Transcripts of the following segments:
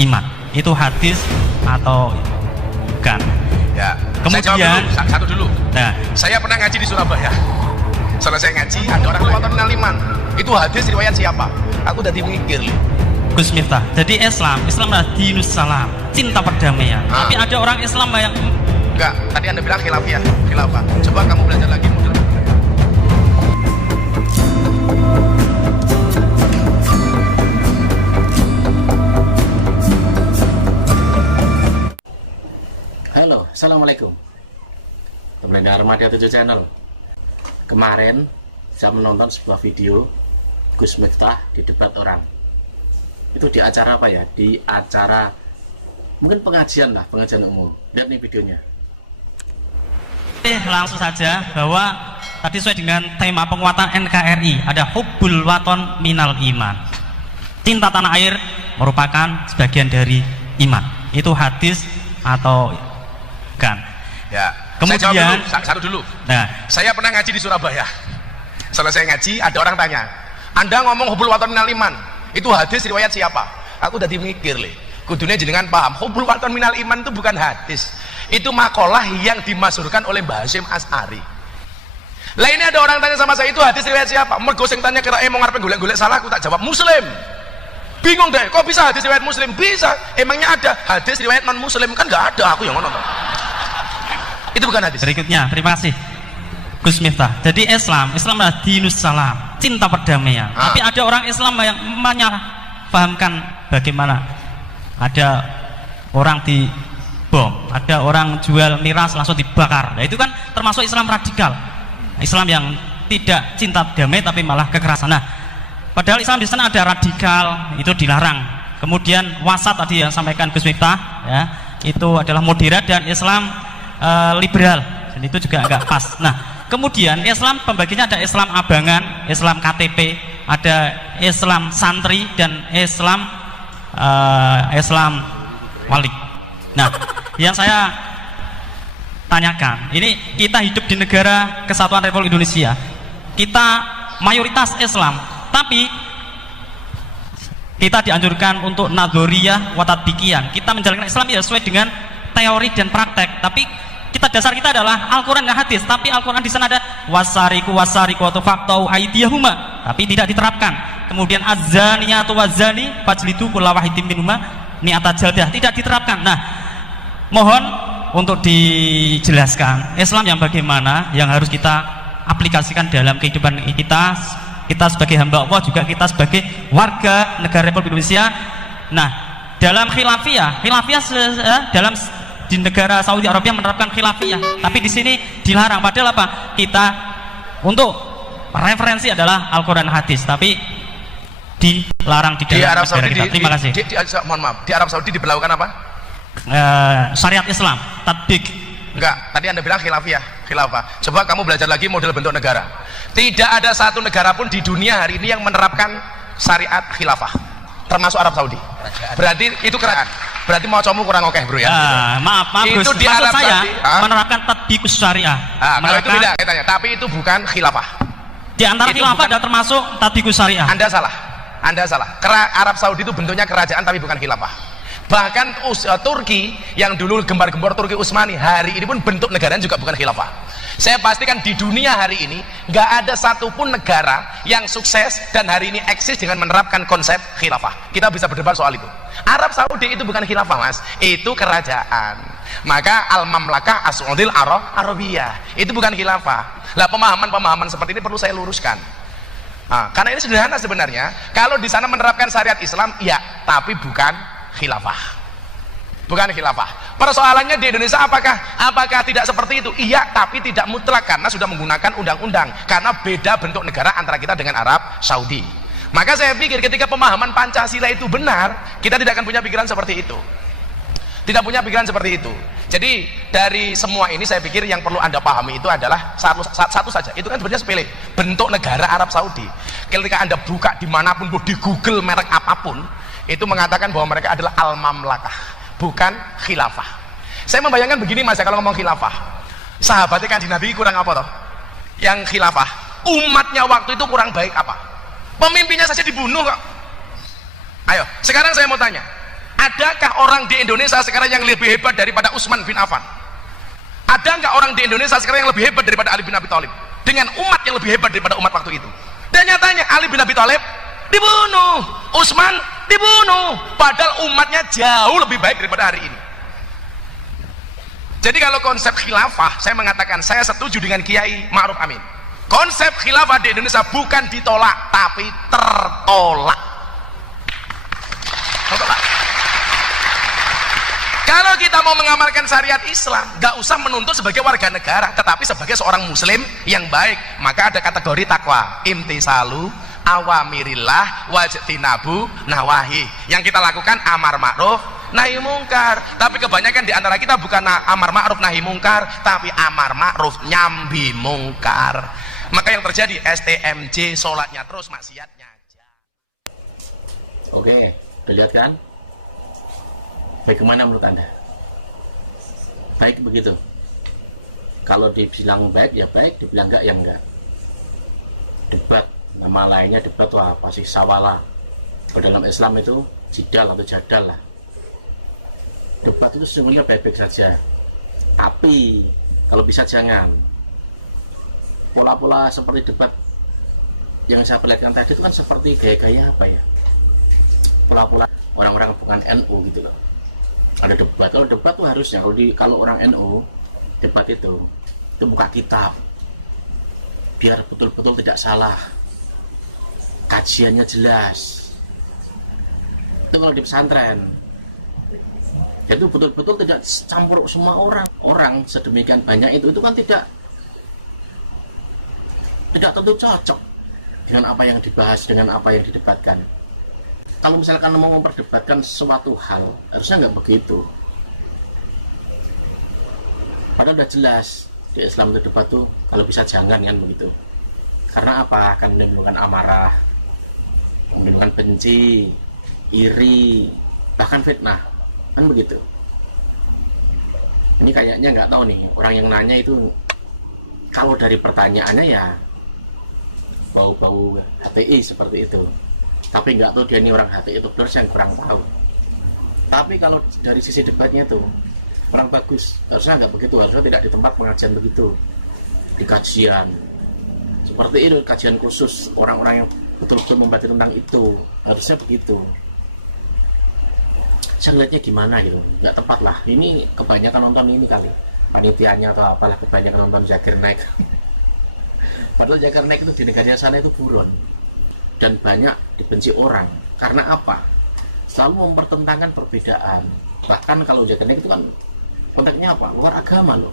iman. Itu hadis atau bukan? Ya. Kemudian saya jawab dulu, satu dulu. Nah, saya pernah ngaji di Surabaya. Selesai ngaji, ada orang keluar minal iman. Itu hadis riwayat siapa? Aku tadi mikir. Gus Miftah. Jadi Islam adalah dinus salam, cinta perdamaian. Tapi ada orang Islam yang enggak. Tadi Anda bilang khilafiyah, khilafah. Coba kamu belajar lagi model. Halo, assalamualaikum. Pendengar Media 7 Channel. Kemarin saya menonton sebuah video Gus Miftah di debat orang. Itu di acara apa ya? Di acara mungkin pengajian lah, pengajian umum. Lihat nih videonya. Langsung saja bahwa tadi sesuai dengan tema penguatan NKRI, ada hubbul waton minal iman. Cinta tanah air merupakan sebagian dari iman. Itu hadis atau bukan? Ya. Kemudian saya jawab dulu, satu dulu. Nah, saya pernah ngaji di Surabaya. Selesai ngaji, ada orang tanya, Anda ngomong hubbul waton minal iman, itu hadis riwayat siapa? Aku tadi mikir kudunya jenengan paham, hubbul waton minal iman itu bukan hadis, itu makalah yang dimasyhurkan oleh Mbah Hasyim Asy'ari. Lah ini ada orang tanya sama saya, itu hadis riwayat siapa? Mergo sing tanya kira mau ngarepe golek-golek salah, aku tak jawab Muslim. Bingung deh, kok bisa hadis riwayat Muslim? Bisa, emangnya ada hadis riwayat non Muslim? Kan nggak ada, aku yang ngono. Itu bukan hadis. Berikutnya, terima kasih Gus Miftah. Jadi Islam adalah dinus salam, cinta perdamaian. Tapi ada orang Islam yang menyalahpahamkan bagaimana ada orang dibom, ada orang jual miras langsung dibakar. Nah, itu kan termasuk Islam radikal. Islam yang tidak cinta damai tapi malah kekerasan. Nah, padahal Islam di sana ada radikal, itu dilarang. Kemudian wasat tadi yang sampaikan Gus Miftah, ya, itu adalah moderat, dan Islam liberal, dan itu juga agak pas. Nah, kemudian Islam pembagiannya ada Islam abangan, Islam KTP, ada Islam santri, dan Islam wali. Nah, yang saya tanyakan, ini kita hidup di negara Kesatuan Republik Indonesia, kita mayoritas Islam, tapi kita dianjurkan untuk nadzoriyah wa tatbiqiyah. Kita menjalankan Islam ya sesuai dengan teori dan praktek, tapi dasar kita adalah Al-Quran dan hadis. Tapi Al-Quran di sana ada wasariku atau faktau aidiyahuma, tapi tidak diterapkan. Kemudian az-zaniyatu waz-zani fajlidu kulla wahidin minhuma mi'ata jaldah, tidak diterapkan. Nah, mohon untuk dijelaskan Islam yang bagaimana yang harus kita aplikasikan dalam kehidupan kita sebagai hamba Allah, juga kita sebagai warga negara Republik Indonesia. Nah, dalam khilafiyah dalam di negara Saudi Arabia menerapkan khilafiyah, tapi di sini dilarang. Padahal apa? Kita untuk referensi adalah Al-Quran hadis, tapi dilarang di dalam Arab Saudi. Terima kasih. Mohon maaf, di Arab Saudi diberlakukan apa? Syariat Islam, tatbik. Enggak, tadi Anda bilang khilafah. Coba kamu belajar lagi model bentuk negara. Tidak ada satu negara pun di dunia hari ini yang menerapkan syariat khilafah, termasuk Arab Saudi. Berarti itu kerajaan. Berarti mau comu kurang oke, bro ya. Maaf itu Gus. Di Maksud Arab saya Saudi, menerapkan tatbikus syariah. Kalau itu beda katanya, tapi itu bukan khilafah. Di antara khilafah ada termasuk tatbikus syariah. Anda salah. Arab Saudi itu bentuknya kerajaan tapi bukan khilafah. Bahkan Turki yang dulu gembar-gembor Turki Utsmani, hari ini pun bentuk negaranya juga bukan khilafah. Saya pastikan di dunia hari ini nggak ada satupun negara yang sukses dan hari ini eksis dengan menerapkan konsep khilafah. Kita bisa berdebat soal itu. Arab Saudi itu bukan khilafah, Mas, itu kerajaan. Maka al-mamlakah as-Saudil Arabiyah itu bukan khilafah. Lah, pemahaman seperti ini perlu saya luruskan. Karena ini sederhana sebenarnya. Kalau di sana menerapkan syariat Islam, ya, tapi bukan khilafah. Bukan khilafah. Persoalannya di Indonesia apakah tidak seperti itu? Iya, tapi tidak mutlak karena sudah menggunakan undang-undang. Karena beda bentuk negara antara kita dengan Arab Saudi. Maka saya pikir ketika pemahaman Pancasila itu benar, kita tidak akan punya pikiran seperti itu. Tidak punya pikiran seperti itu. Jadi dari semua ini saya pikir yang perlu Anda pahami itu adalah satu saja. Itu kan sebenarnya sepele. Bentuk negara Arab Saudi. Ketika Anda buka dimanapun, di Google merek apapun, itu mengatakan bahwa mereka adalah al-mamlakah, bukan khilafah. Saya membayangkan begini, Mas, ya, kalau ngomong khilafah, sahabatnya Kanjeng Nabi kurang apa toh? Yang khilafah, umatnya waktu itu kurang baik apa? Pemimpinnya saja dibunuh kok. Ayo, sekarang saya mau tanya, Adakah orang di Indonesia sekarang yang lebih hebat daripada Utsman bin Affan? Ada nggak orang di Indonesia sekarang yang lebih hebat daripada Ali bin Abi Thalib? Dengan umat yang lebih hebat daripada umat waktu itu. Dan nyatanya Ali bin Abi Thalib dibunuh, Utsman dibunuh, padahal umatnya jauh lebih baik daripada hari ini. Jadi kalau konsep khilafah, saya mengatakan saya setuju dengan Kiai Ma'ruf Amin. Konsep khilafah di Indonesia bukan ditolak, tapi tertolak. Kalau kita mau mengamalkan syariat Islam, gak usah menuntut sebagai warga negara, tetapi sebagai seorang muslim yang baik. Maka ada kategori takwa, imtisalu awamirillah wajtinabu nawahi. Yang kita lakukan amar ma'ruf nahi mungkar. Tapi kebanyakan di antara kita bukan amar ma'ruf nahi mungkar, tapi amar ma'ruf nyambi mungkar. Maka yang terjadi STMJ, sholatnya terus, maksiatnya aja. Oke, dilihat kan? Bagaimana menurut Anda? Baik begitu? Kalau dibilang baik ya baik, dibilang enggak ya enggak. Debat, nama lainnya debat itu apa sih? Sawala. Kalau dalam Islam itu jidal atau jadal lah. Debat itu sesungguhnya baik-baik saja. Tapi kalau bisa jangan. Pola-pola seperti debat yang saya perlihatkan tadi itu kan seperti gaya-gaya apa ya? Pola-pola orang-orang bukan NU gitu loh. Ada debat, kalau debat tuh harusnya kalau orang NU debat itu buka kitab biar betul-betul tidak salah, kajiannya jelas. Itu kalau di pesantren itu betul-betul tidak campur semua orang sedemikian banyak itu kan tidak tentu cocok dengan apa yang dibahas, dengan apa yang didebatkan. Kalau misalkan mau memperdebatkan suatu hal, harusnya nggak begitu. Padahal udah jelas di Islam itu debat tuh kalau bisa jangan kan begitu. Karena apa? Akan menimbulkan amarah, menimbulkan benci, iri, bahkan fitnah, kan begitu. Ini kayaknya nggak tahu nih orang yang nanya itu. Kalau dari pertanyaannya ya bau-bau HTI seperti itu. Tapi nggak tahu dia ini orang HTI itu terus yang kurang tahu. Tapi kalau dari sisi debatnya tuh kurang bagus. Harusnya nggak begitu, harusnya tidak di tempat pengajian begitu, di kajian seperti itu, kajian khusus orang-orang yang betul-betul membaca tentang itu, harusnya begitu. Saya ngeliatnya gimana gitu, nggak tepat lah. Ini kebanyakan nonton ini kali, panitianya atau apalah, kebanyakan nonton Zakir Naik. Padahal Zakir Naik itu di negara sana itu buron dan banyak dibenci orang. Karena apa? Selalu mempertentangkan perbedaan. Bahkan kalau Zakir Naik itu kan konteksnya apa? Luar agama loh.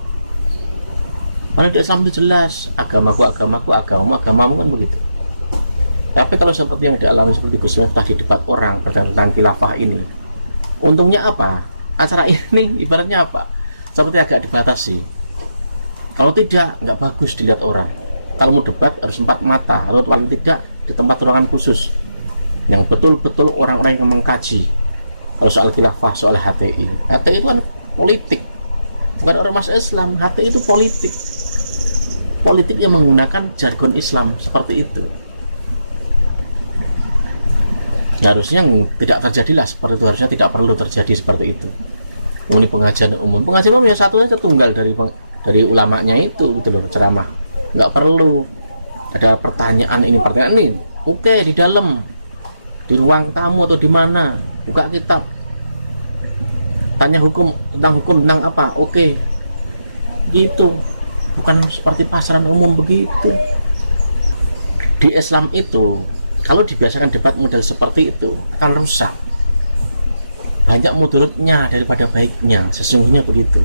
Padahal di Islam itu jelas, agamaku, agamamu kan begitu. Tapi kalau seperti yang dialami seperti Gus Miftah di debat orang tentang khilafah ini, untungnya apa? Acara ini ibaratnya apa? Seperti agak dibatasi. Kalau tidak, nggak bagus dilihat orang. Kalau mau debat harus 4 mata, atau paling tidak di tempat ruangan khusus yang betul-betul orang-orang yang mengkaji. Kalau soal khilafah, soal HTI itu kan politik, bukan ormas Islam. HTI itu politik yang menggunakan jargon Islam seperti itu. Harusnya tidak terjadilah seperti itu, harusnya tidak perlu terjadi seperti itu. Ini pengajian umum ya satu aja, tunggal dari ulamanya itu gitu loh, ceramah. Nggak perlu ada pertanyaan ini oke, di dalam, di ruang tamu atau di mana, buka kitab, tanya tentang hukum tentang apa, oke, gitu. Bukan seperti pasaran umum begitu. Di Islam itu kalau dibiasakan debat model seperti itu akan rusak, banyak mudaratnya daripada baiknya, sesungguhnya begitu.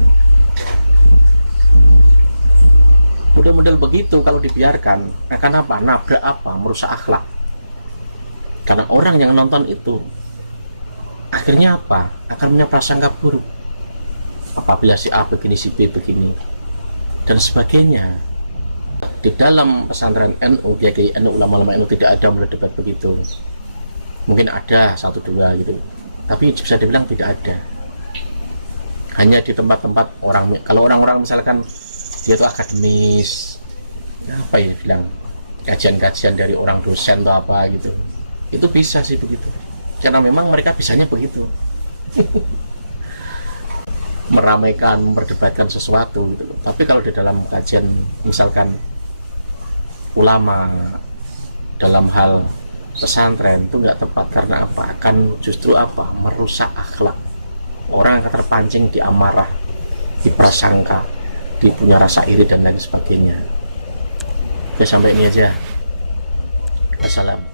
Model-model begitu kalau dibiarkan akan apa? Nabrak apa? Merusak akhlak. Karena orang yang nonton itu akhirnya apa? Akan punya prasangka buruk apabila si A begini, si B begini, dan sebagainya. Di dalam pesantren NU, Kiai NU, ulama-ulama NU tidak ada model debat begitu. Mungkin ada 1-2 gitu, tapi bisa dibilang tidak ada. Hanya di tempat-tempat orang, kalau orang-orang misalkan dia itu akademis, apa ya bilang, kajian-kajian dari orang dosen atau apa gitu, itu bisa sih begitu, karena memang mereka bisanya begitu. meramaikan, memperdebatkan sesuatu gitu loh. Tapi kalau di dalam kajian misalkan ulama dalam hal pesantren itu nggak tepat, karena apa? Akan justru apa? Merusak akhlak. Orang akan terpancing di amarah, di prasangka, di punya rasa iri dan lain sebagainya. Oke, sampai ini aja. Wassalam.